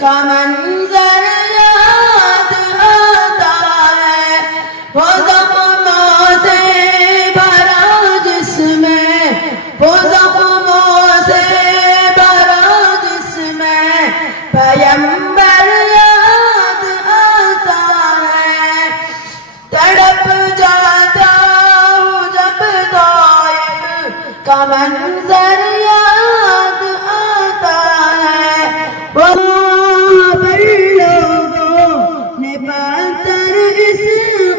کا منظر یاد آتا ہے، وہ زخموں سے بھرا جسم میں، وہ زخموں سے بھرا جسم میں پیمبر یاد آتا ہے، تڑپ جاتا ہوں جب طائف کا منظر یاد آتا ہے، وہاں پر لوگوں نے پتھر اس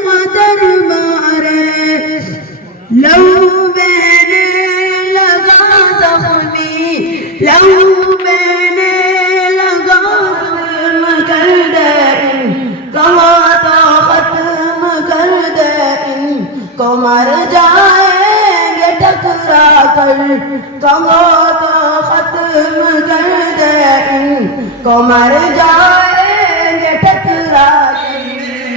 قدر مارے، لہو بہنے لگا زخمی، لہو بہنے لگا ختم کر دے ان کہاں تو ختم کر دے ان کو، مر جائیں گے ٹکرا کر کہاں تو ختم کر دے ان کو، مر جائیں گے ٹکرا کر۔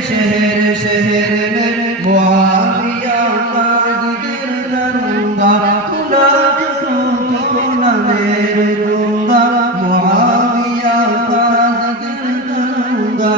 شہر شہر میں معاویہ کا ذکر کروں گا، خدا کو نہ دیر دوں گا، معاویہ کا ذکر کروں گا،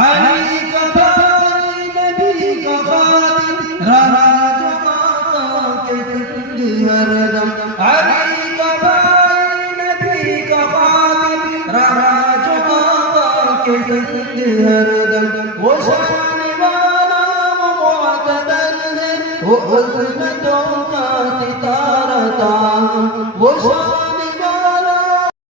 علی کا بھائی نبی کا خادم رہا جو آقا کے سنگ ہر دم، علی کا بھائی نبی کا خادم رہا جو آقا کے سنگ ہر دم، وہ شان والا وہ معتدل ہے، وہ عظمتوں کا ستارہ تھا، وہ شان